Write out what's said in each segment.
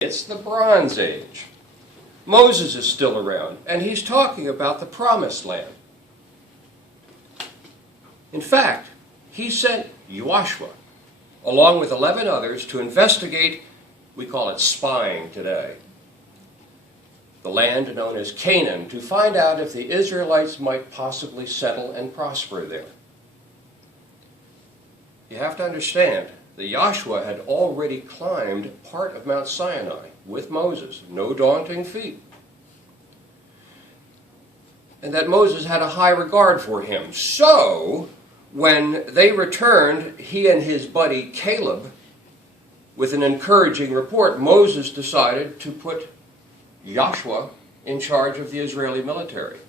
It's the Bronze Age. Moses is still around, and he's talking about the Promised Land. In fact, he sent Joshua, along with 11 others, to investigate, we call it spying today, the land known as Canaan, to find out if the Israelites might possibly settle and prosper there. You have to understand that Joshua had already climbed part of Mount Sinai with Moses, no daunting feat. And that Moses had a high regard for him. So, when they returned, he and his buddy Caleb, with an encouraging report, Moses decided to put Joshua in charge of the Israeli military.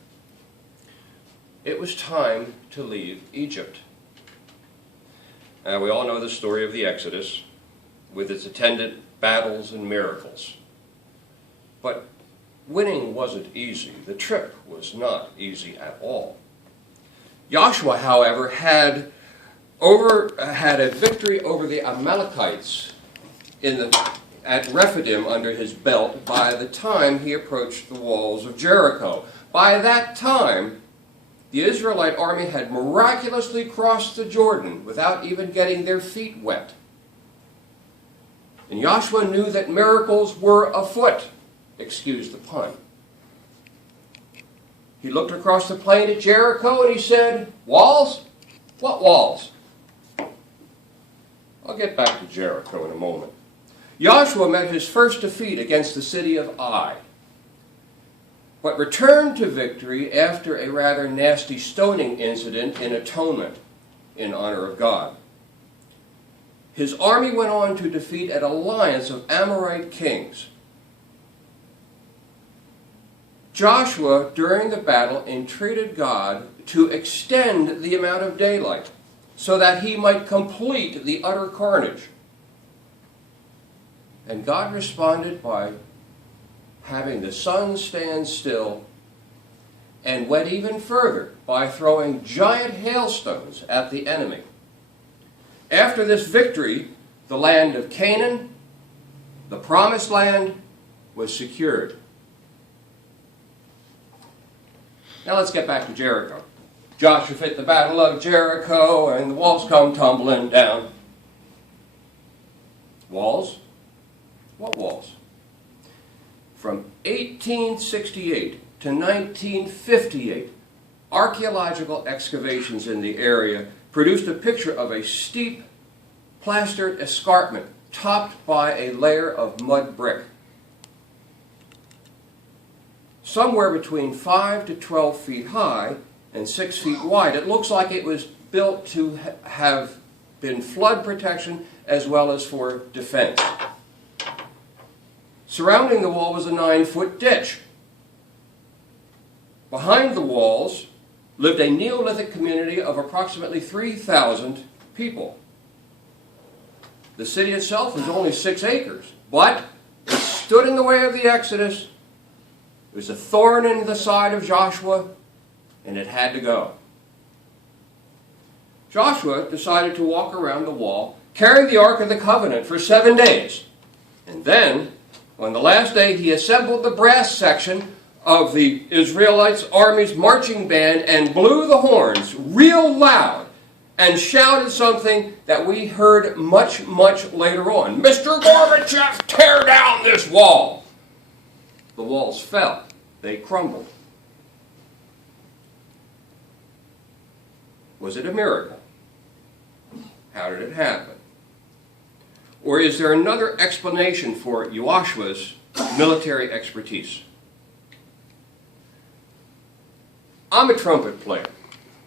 It was time to leave Egypt. We all know the story of the Exodus, with its attendant battles and miracles. But winning wasn't easy. The trip was not easy at all. Joshua, however, had a victory over the Amalekites at Rephidim under his belt by the time he approached the walls of Jericho. By that time, the Israelite army had miraculously crossed the Jordan without even getting their feet wet. And Joshua knew that miracles were afoot. Excuse the pun. He looked across the plain at Jericho and he said, "Walls? What walls?" I'll get back to Jericho in a moment. Joshua met his first defeat against the city of Ai, but returned to victory after a rather nasty stoning incident in atonement in honor of God. His army went on to defeat an alliance of Amorite kings. Joshua, during the battle, entreated God to extend the amount of daylight so that he might complete the utter carnage. And God responded by having the sun stand still, and went even further by throwing giant hailstones at the enemy. After this victory, the land of Canaan, the Promised Land, was secured. Now let's get back to Jericho. Joshua fit the battle of Jericho, and the walls come tumbling down. Walls? What walls? From 1868 to 1958, archaeological excavations in the area produced a picture of a steep, plastered escarpment topped by a layer of mud brick. Somewhere between 5 to 12 feet high and 6 feet wide. It looks like it was built to have been flood protection as well as for defense. Surrounding the wall was a 9-foot ditch. Behind the walls lived a Neolithic community of approximately 3,000 people. The city itself was only 6 acres, but it stood in the way of the Exodus. It was a thorn in the side of Joshua, and it had to go. Joshua decided to walk around the wall, carrying the Ark of the Covenant for 7 days. And then, on the last day, he assembled the brass section of the Israelites' army's marching band and blew the horns real loud and shouted something that we heard much, much later on. "Mr. Gorbachev, tear down this wall!" The walls fell. They crumbled. Was it a miracle? How did it happen? Or is there another explanation for Joshua's military expertise? I'm a trumpet player.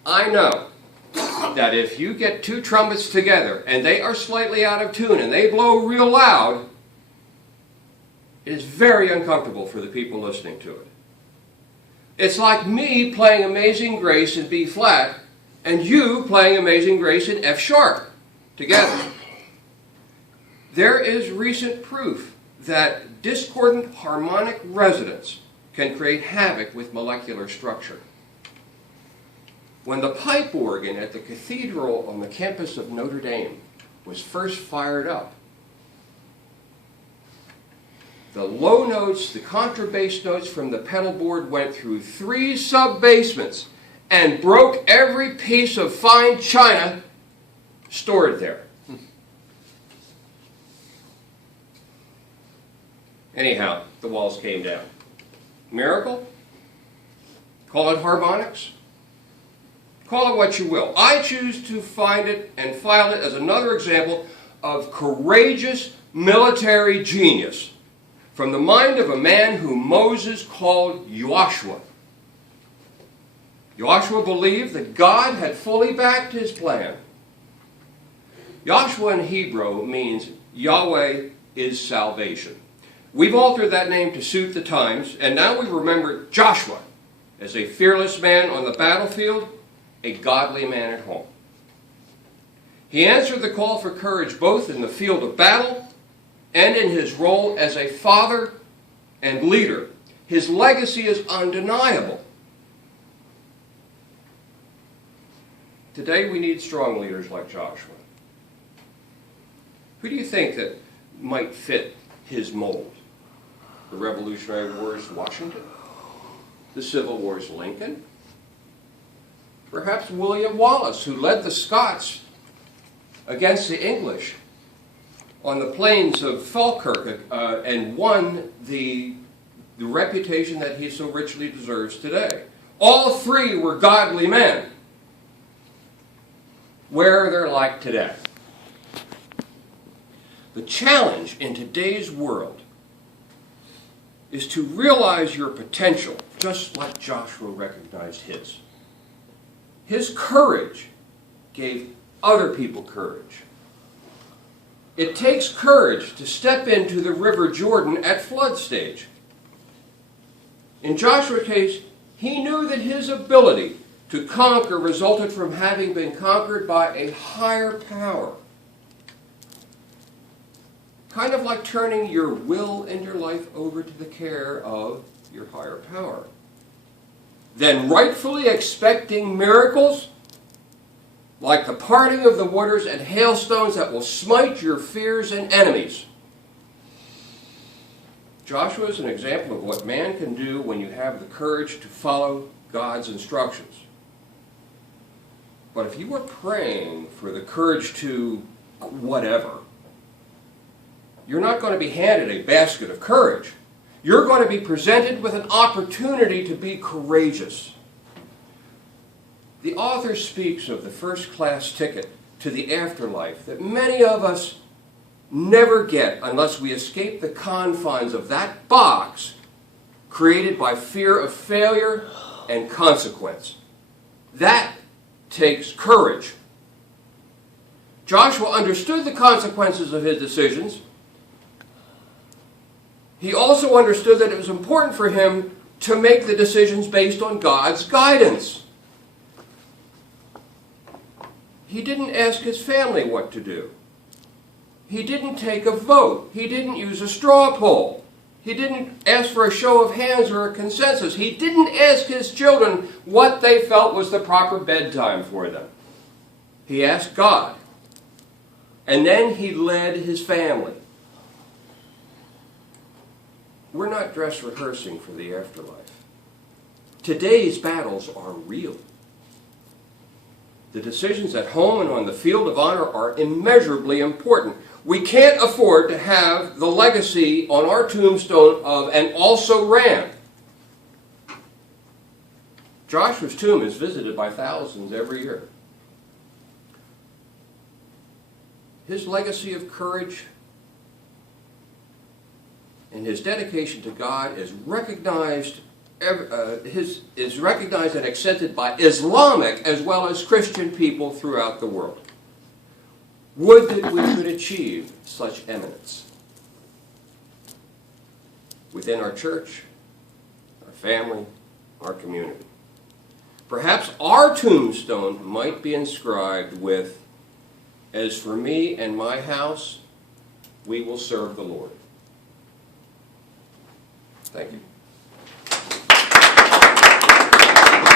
I know that if you get 2 trumpets together and they are slightly out of tune and they blow real loud, it is very uncomfortable for the people listening to it. It's like me playing Amazing Grace in B flat and you playing Amazing Grace in F sharp together. There is recent proof that discordant harmonic resonance can create havoc with molecular structure. When the pipe organ at the cathedral on the campus of Notre Dame was first fired up, the low notes, the contrabass notes from the pedal board went through 3 sub-basements and broke every piece of fine china stored there. Anyhow, the walls came down. Miracle? Call it harmonics? Call it what you will. I choose to find it and file it as another example of courageous military genius from the mind of a man whom Moses called Joshua. Joshua believed that God had fully backed his plan. Joshua in Hebrew means Yahweh is salvation. We've altered that name to suit the times, and now we remember Joshua as a fearless man on the battlefield, a godly man at home. He answered the call for courage both in the field of battle and in his role as a father and leader. His legacy is undeniable. Today we need strong leaders like Joshua. Who do you think that might fit his mold? The Revolutionary War's Washington? The Civil War's Lincoln? Perhaps William Wallace, who led the Scots against the English on the plains of Falkirk and won the reputation that he so richly deserves today. All 3 were godly men. Where are they like today? The challenge in today's world is to realize your potential, just like Joshua recognized his. His courage gave other people courage. It takes courage to step into the River Jordan at flood stage. In Joshua's case, he knew that his ability to conquer resulted from having been conquered by a higher power. Kind of like turning your will and your life over to the care of your higher power. Then rightfully expecting miracles like the parting of the waters and hailstones that will smite your fears and enemies. Joshua is an example of what man can do when you have the courage to follow God's instructions. But if you are praying for the courage to whatever, you're not going to be handed a basket of courage. You're going to be presented with an opportunity to be courageous. The author speaks of the first-class ticket to the afterlife that many of us never get unless we escape the confines of that box created by fear of failure and consequence. That takes courage. Joshua understood the consequences of his decisions. He also understood that it was important for him to make the decisions based on God's guidance. He didn't ask his family what to do. He didn't take a vote. He didn't use a straw poll. He didn't ask for a show of hands or a consensus. He didn't ask his children what they felt was the proper bedtime for them. He asked God. And then he led his family. We're not dress rehearsing for the afterlife. Today's battles are real. The decisions at home and on the field of honor are immeasurably important. We can't afford to have the legacy on our tombstone of "and also ran." Joshua's tomb is visited by thousands every year. His legacy of courage and his dedication to God is recognized and accepted by Islamic as well as Christian people throughout the world. Would that we could achieve such eminence within our church, our family, our community. Perhaps our tombstone might be inscribed with, "As for me and my house, we will serve the Lord." Thank you.